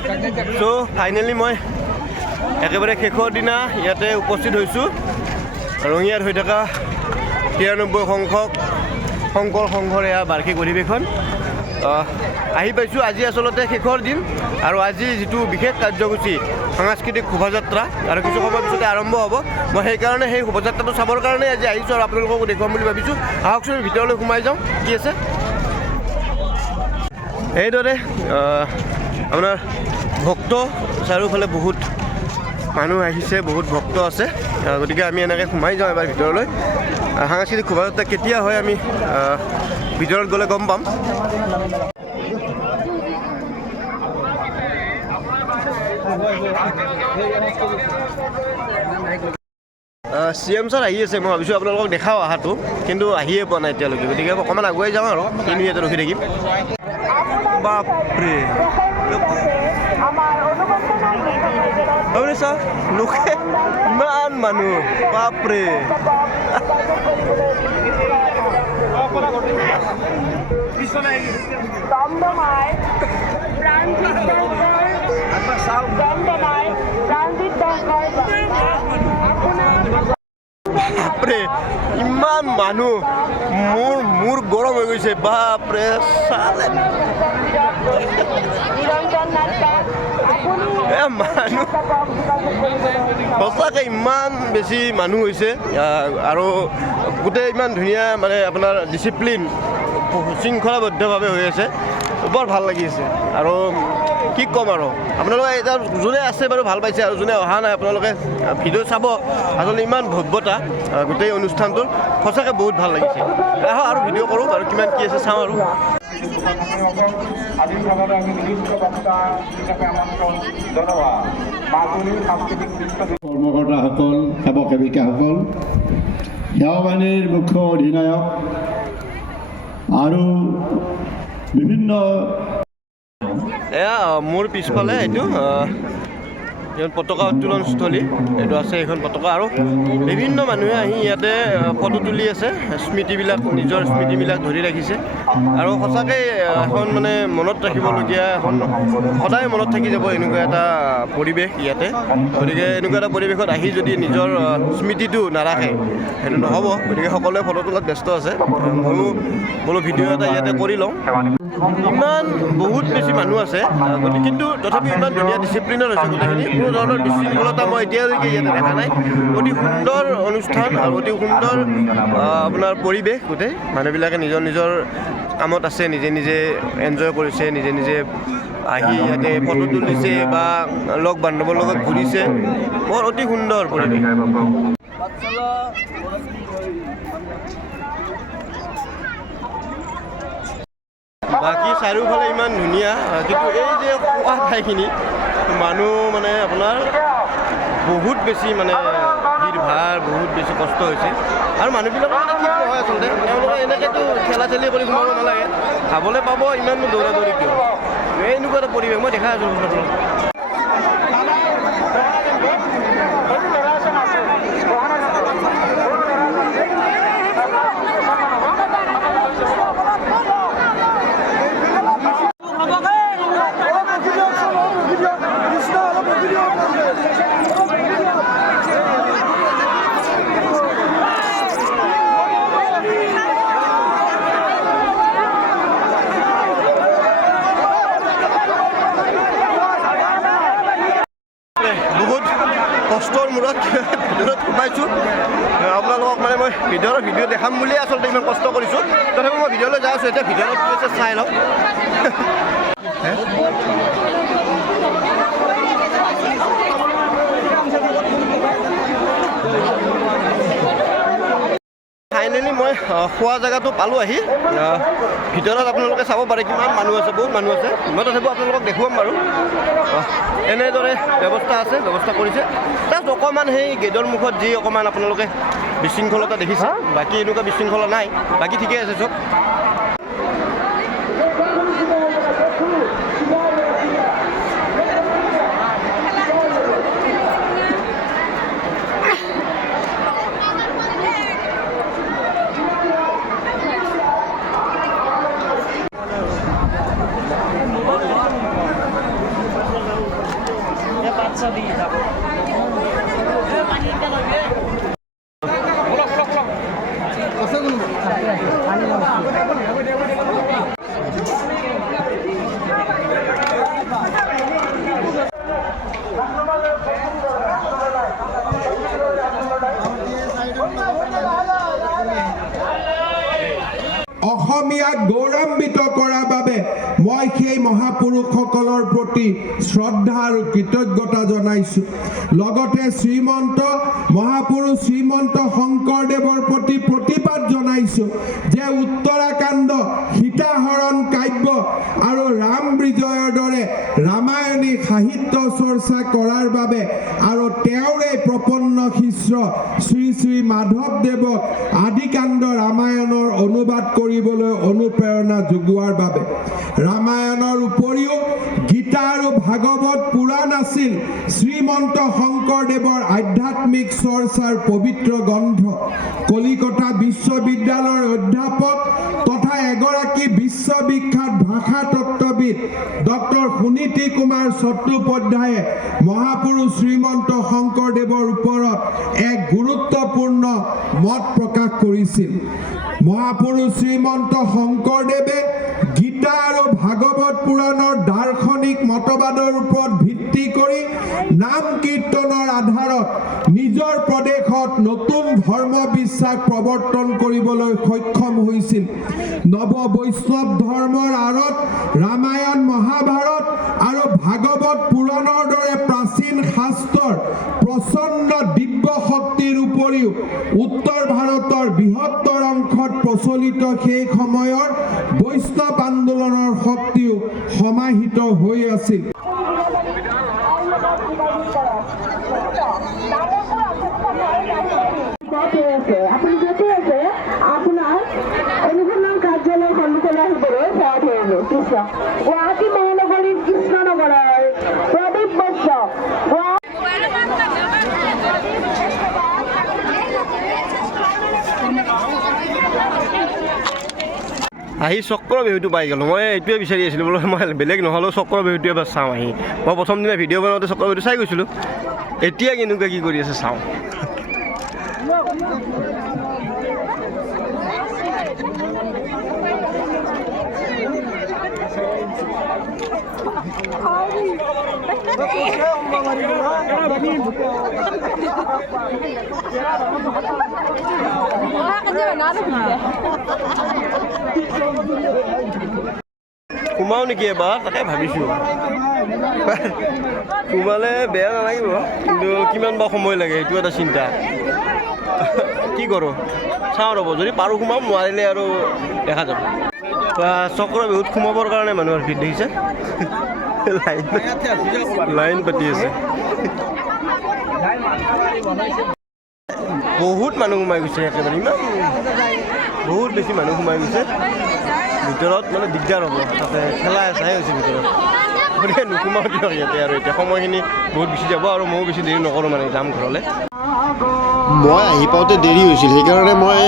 চ' finally মই একেবাৰে শেষৰ দিনা ইয়াতে উপস্থিত হৈছোঁ ৰঙিয়াত হৈ থকা 93 সংখ্যক শংকৰ সংঘৰ এয়া বাৰ্ষিক অধিৱেশন আহি পাইছোঁ। আজি আচলতে শেষৰ দিন আৰু আজি যিটো বিশেষ কাৰ্যসূচী সাংস্কৃতিক শোভাযাত্ৰা আৰু কিছু সময়ৰ পিছতে আৰম্ভ হ'ব। মই সেইকাৰণে সেই শোভাযাত্ৰাটো চাবৰ কাৰণে আজি আহিছোঁ আৰু আপোনালোককো দেখুৱাম বুলি ভাবিছোঁ। আহকচোন ভিতৰলৈ সোমাই যাওঁ, কি আছে। এইদৰে আপোনাৰ ভক্ত চাৰিওফালে বহুত মানুহ আহিছে, বহুত ভক্ত আছে, গতিকে আমি এনেকৈ সোমাই যাওঁ এবাৰ ভিতৰলৈ। সাংস্কৃতিক শোভাযাত্ৰা কেতিয়া হয় আমি ভিতৰত গ'লে গম পাম। CM ছাৰ আহি আছে, মই ভাবিছোঁ আপোনালোকক দেখাওঁ অহাটো, কিন্তু আহিয়ে পোৱা নাই এতিয়ালৈকে, গতিকে অকণমান আগুৱাই যাওঁ আৰু তিনি ইয়াতে ৰখি থাকিম। বাপৰে আপুনি চাওক, লোকে ইমান মানুহ, বাপৰে বাপৰে ইমান মানুহ, মোৰ গৰম হৈ গৈছে। বাপৰে চালে মানুহ, সঁচাকৈ ইমান বেছি মানুহ হৈছে আৰু গোটেই ইমান ধুনীয়া মানে আপোনাৰ ডিচিপ্লিন শৃংখলাবদ্ধভাৱে হৈ আছে, বৰ ভাল লাগিছে। আৰু কি ক'ম আৰু আপোনালোকে এতিয়া যোনে আছে বাৰু ভাল পাইছে, আৰু যোনে অহা নাই আপোনালোকে ভিডিঅ' চাব। আচলতে ইমান ভব্যতা গোটেই অনুষ্ঠানটোৰ, সঁচাকৈ বহুত ভাল লাগিছে। আহক আৰু ভিডিঅ' কৰোঁ আৰু কিমান কি আছে চাওঁ আৰু। কৰ্মকৰ্তাসকল, সেৱক সেৱিকাসকল, সেৱাবাহিনীৰ মুখ্য অধিনায়ক আৰু বিভিন্ন এয়া মোৰ পিছফালে এইটো পতাকা উত্তোলনস্থলী, এইটো আছে এইখন পতাকা, আৰু বিভিন্ন মানুহে আহি ইয়াতে ফটো তুলি আছে, স্মৃতিবিলাক, নিজৰ স্মৃতিবিলাক ধৰি ৰাখিছে। আৰু সঁচাকৈ এখন মানে মনত ৰাখিবলগীয়া, এখন সদায় মনত থাকি যাব এনেকুৱা এটা পৰিৱেশ ইয়াতে। গতিকে এনেকুৱা এটা পৰিৱেশত আহি যদি নিজৰ স্মৃতিটো নাৰাখে সেইটো নহ'ব। গতিকে সকলোৱে ফটো তোলাত ব্যস্ত আছে, ময়ো বোলো ভিডিঅ' এটা ইয়াতে কৰি লওঁ। ইমান বহুত বেছি মানুহ আছে, কিন্তু তথাপিও ইমান ধুনীয়া ডিচিপ্লিনত হৈছে গোটেইখিনি। কোনো ধৰণৰ বিশৃংখলতা মই এতিয়ালৈকে ইয়াতে দেখা নাই। অতি সুন্দৰ অনুষ্ঠান আৰু অতি সুন্দৰ আপোনাৰ পৰিৱেশ। গোটেই মানুহবিলাকে নিজৰ নিজৰ কামত আছে, নিজে নিজে এনজয় কৰিছে, নিজে নিজে আহি ইয়াতে ফটো তুলিছে বা লগ বান্ধৱৰ লগত ঘূৰিছে। বৰ অতি সুন্দৰ পৰিৱেশ। বাকী চাৰিওফালে ইমান ধুনীয়া, কিন্তু এই যে খোৱা ঠাইখিনি মানুহ মানে আপোনাৰ বহুত বেছি মানে ভিৰ ভাৰ, বহুত বেছি কষ্ট হৈছে। আৰু মানুহবিলাকৰ মানে ঠিক নহয় আচলতে, তেওঁলোকে এনেকৈতো খেলা চেলি কৰি সোমাব নালাগে, খাবলৈ পাব, ইমান দৌৰা দৌৰি কিয়। এনেকুৱা এটা পৰিৱেশ মই দেখা আছোঁ। বহুত কষ্টৰ মূৰত ভিতৰত সোমাইছোঁ। আপোনালোকক মানে মই ভিডিঅ' দেখাম বুলিয়ে আচলতে ইমান কষ্ট কৰিছোঁ। তথাপি মই ভিডিঅ'লৈ যাই আছোঁ, এতিয়া ভিডিঅ'ত কি হৈছে চাই লওঁ। ফাইনেলি মই খোৱা জেগাটো পালোঁ আহি। ভিতৰত আপোনালোকে চাব পাৰে কিমান মানুহ আছে, বহুত মানুহ আছে। মই তথাপিও আপোনালোকক দেখুৱাম বাৰু। এনেদৰে ব্যৱস্থা কৰিছে। জাষ্ট অকণমান সেই গেটৰ মুখত যি অকণমান আপোনালোকে বিশৃংখলতা দেখিছে, বাকী এনেকুৱা বিশৃংখলা নাই, বাকী ঠিকে আছে চব। অসমীয়াক গৌৰৱান্বিত কৰাৰ বাবে মই সেই মহাপুৰুষসকলৰ প্ৰতি শ্ৰদ্ধা আৰু কৃতজ্ঞতা জনাইছোঁ। লগতে মহাপুৰুষ শ্ৰীমন্ত শংকৰদেৱৰ প্ৰতি প্ৰতিবাদ জনাইছোঁ যে উত্তৰাখণ্ড সীতাহৰণ কাব্য আৰু ৰাম বিজয়ৰ দৰে ৰামায়ণী সাহিত্য চৰ্চা কৰাৰ বাবে আৰু তেওঁৰে প্ৰপন্ন শিষ্য শ্ৰী শ্ৰী মাধৱদেৱক আদিকাণ্ড ৰামায়ণৰ অনুবাদ কৰিবলৈ অনুপ্ৰেৰণা যোগোৱাৰ বাবে। ৰামায়ণৰ উপৰিও গীতা আৰু ভাগৱত পুৰাণ আছিল শ্ৰীমন্ত শংকৰদেৱৰ আধ্যাত্মিক চৰ্চাৰ পবিত্ৰ গ্ৰন্থ। কলিকতা বিশ্ববিদ্যালয়ৰ অধ্যাপক তথা এগৰাকী বিশ্ববিখ্যাত ভাষাতত্ত্ববিদ ডক্টৰ সুনীতি কুমাৰ চট্টোপাধ্যায়ে মহাপুৰুষ শ্ৰীমন্ত শংকৰদেৱৰ ওপৰত এক গুৰুত্বপূৰ্ণ মত প্ৰকাশ কৰিছিল। মহাপুৰুষ শ্ৰীমন্ত শংকৰদেৱে গীতা আৰু ভাগৱত পুৰাণৰ দাৰ্শনিক মতবাদৰ ওপৰত ভিত্তি কৰি নাম কীৰ্তনৰ আধাৰত নিজৰ প্ৰদেশত নতুন ধৰ্ম বিশ্বাস প্ৰৱৰ্তন কৰিবলৈ সক্ষম হৈছিল। নৱ বৈষ্ণৱ ধৰ্মৰ আঁৰত ৰামায়ণ মহাভাৰত আৰু ভাগৱত পুৰাণৰ দৰে প্ৰাচীন শাস্ত্ৰৰ প্ৰচণ্ড দিব্য শক্তিৰ উপৰিও উত্তৰ ভাৰতৰ বৃহত্তৰ অংশত প্ৰচলিত সেই সময়ৰ বৈষ্ণৱ আন্দোলনৰ শক্তিও সমাহিত হৈ আছিল। আপুনি য'তে আছে আপোনাৰ অনুসন্ধান কাৰ্যালয় সন্মুখলৈ আহিবলৈ সেৱা ধৰিলো। কৃষ্ণ গুৱাহাটী মহানগৰীৰ কৃষ্ণনগৰৰ প্ৰদীপ বৈশ্য আহি চক্ৰ বিহুটো পাই গ'লোঁ। মই এইটোৱে বিচাৰি আছিলোঁ, বোলো মই বেলেগ নহ'লেও চক্ৰ বিহুটোৱে এবাৰ চাওঁ আহি। মই প্ৰথম দিনা ভিডিঅ' বনাওঁতে চক্ৰ বিহুটো চাই গৈছিলোঁ, এতিয়া কেনেকুৱা কি কৰি আছে চাওঁ। সোমাও নেকি এবাৰ, তাকে ভাবিছোঁ। সোমালে বেয়া নালাগিব, কিন্তু কিমান বা সময় লাগে সেইটো এটা চিন্তা। কি কৰোঁ চাওঁ ৰ'ব, যদি পাৰোঁ সোমাম, নোৱাৰিলে আৰু দেখা যাব। চক্ৰ বিহুত সোমাবৰ কাৰণে মানুহৰ ভিৰ দেখিছে, লাইন পাতি আছে। বহুত মানুহ সোমাই গৈছে, একেবাৰে ইমান বহুত বেছি মানুহ সোমাই গৈছে ভিতৰত, মানে দিগদাৰ হ'ব। তাতে খেলা চাই হৈছে ভিতৰত, গতিকে নোসোমাওঁ দিয়ক ইয়াতে। আৰু এতিয়া সময়খিনি বহুত বেছি যাব, আৰু ময়ো বেছি দেৰি নকৰোঁ, মানে যাম ঘৰলৈ। মই আহি পাওঁতে দেৰি হৈছিল, সেইকাৰণে মই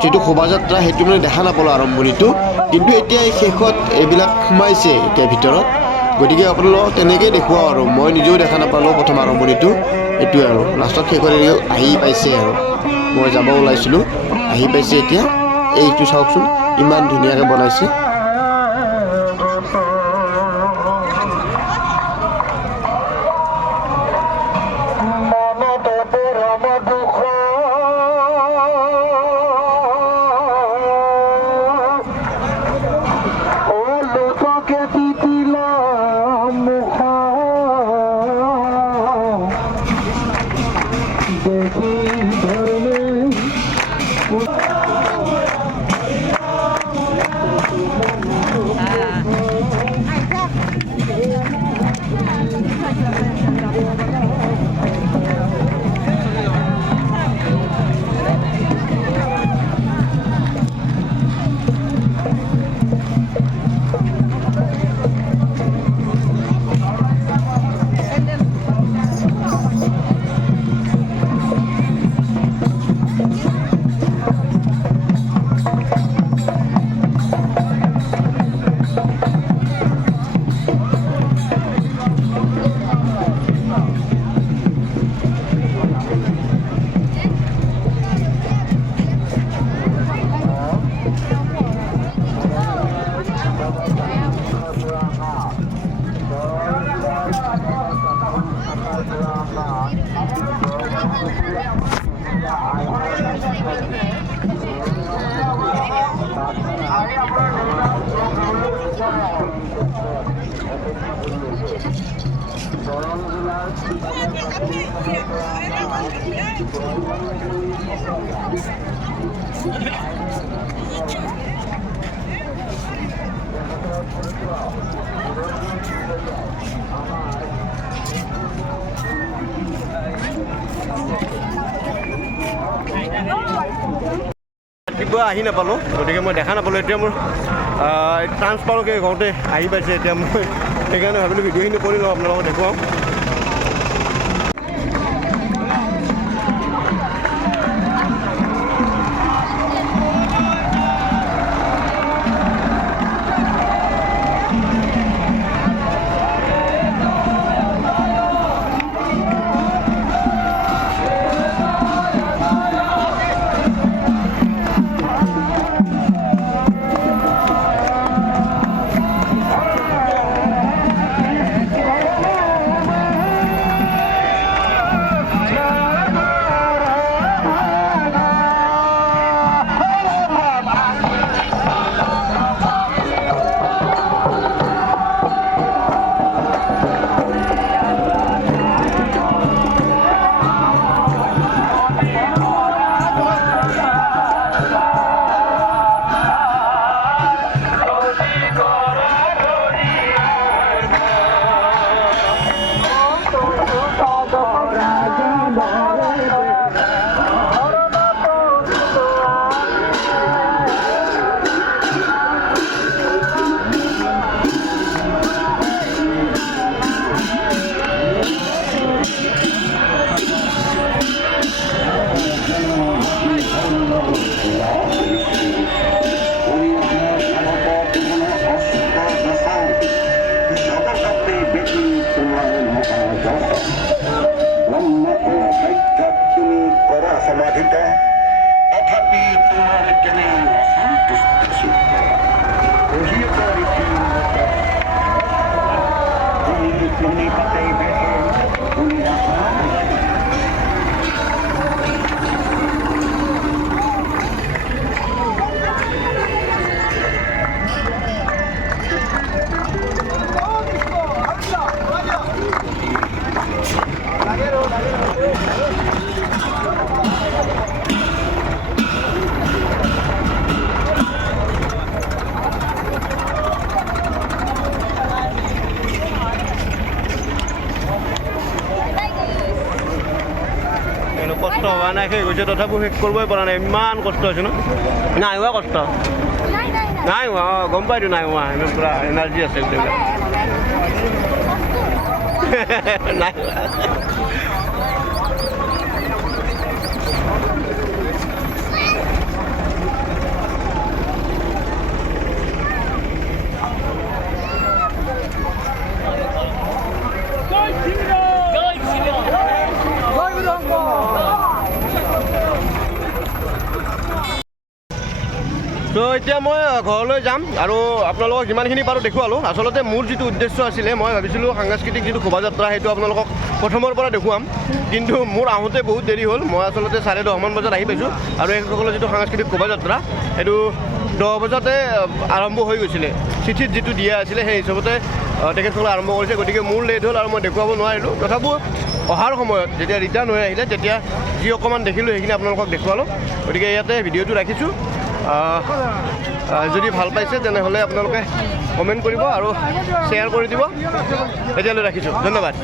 যিটো শোভাযাত্ৰা সেইটো মানে দেখা নাপালোঁ আৰম্ভণিটো, কিন্তু এতিয়া এই শেষত এইবিলাক সোমাইছে এতিয়া ভিতৰত, গতিকে আপোনালোকক তেনেকৈয়ে দেখুৱাওঁ। আৰু মই নিজেও দেখা নাপালোঁ প্ৰথম আৰম্ভণিটো, এইটোৱে আৰু লাষ্টত শেষত আহি পাইছে। আৰু মই যাব ওলাইছিলোঁ, আহি পাইছে এতিয়া। এইটো চাওকচোন ইমান ধুনীয়াকৈ বনাইছে। ৰাতিপুৱা আহি নাপালোঁ, গতিকে মই দেখা নাপালোঁ। এতিয়া মোৰ ট্ৰান্সফাৰকে ঘৰতে আহি পাইছে। এতিয়া মই সেইকাৰণে ভাবিলোঁ ভিডিঅ'খিনি কৰি লওঁ, আপোনালোকক দেখুৱাওঁ। কষ্ট হোৱা নাই, শেষ হৈছে, তথাপিও শেষ কৰিবই পৰা নাই। ইমান কষ্ট হৈছে ন? নাই হোৱা কষ্ট, নাই হোৱা। গম পাইতো নাই হোৱা, ইমান পূৰা এনাৰ্জি আছে গোটেইবিলাক। নাই তো এতিয়া মই ঘৰলৈ যাম আৰু আপোনালোকক যিমানখিনি পাৰোঁ দেখুৱালোঁ। আচলতে মোৰ যিটো উদ্দেশ্য আছিলে, মই ভাবিছিলোঁ সাংস্কৃতিক যিটো শোভাযাত্ৰা সেইটো আপোনালোকক প্ৰথমৰ পৰা দেখুৱাম, কিন্তু মোৰ আহোঁতে বহুত দেৰি হ'ল। মই আচলতে 10:30মান বজাত আহি পাইছোঁ আৰু এইসকলৰ যিটো সাংস্কৃতিক শোভাযাত্ৰা সেইটো 10 বজাতে আৰম্ভ হৈ গৈছিলে। চিঠিত যিটো দিয়া আছিলে সেই হিচাপতে তেখেতসকলে আৰম্ভ কৰিছে, গতিকে মোৰ লেট হ'ল আৰু মই দেখুৱাব নোৱাৰিলোঁ। তথাপিও অহাৰ সময়ত যেতিয়া ৰিটাৰ্ণ হৈ আহিলে তেতিয়া যি অকণমান দেখিলোঁ সেইখিনি আপোনালোকক দেখুৱালোঁ। গতিকে ইয়াতে ভিডিঅ'টো ৰাখিছোঁ। যদি ভাল পাইছে তেনেহ'লে আপোনালোকে কমেণ্ট কৰিব আৰু শ্বেয়াৰ কৰি দিব। এতিয়ালৈ ৰাখিছোঁ, ধন্যবাদ।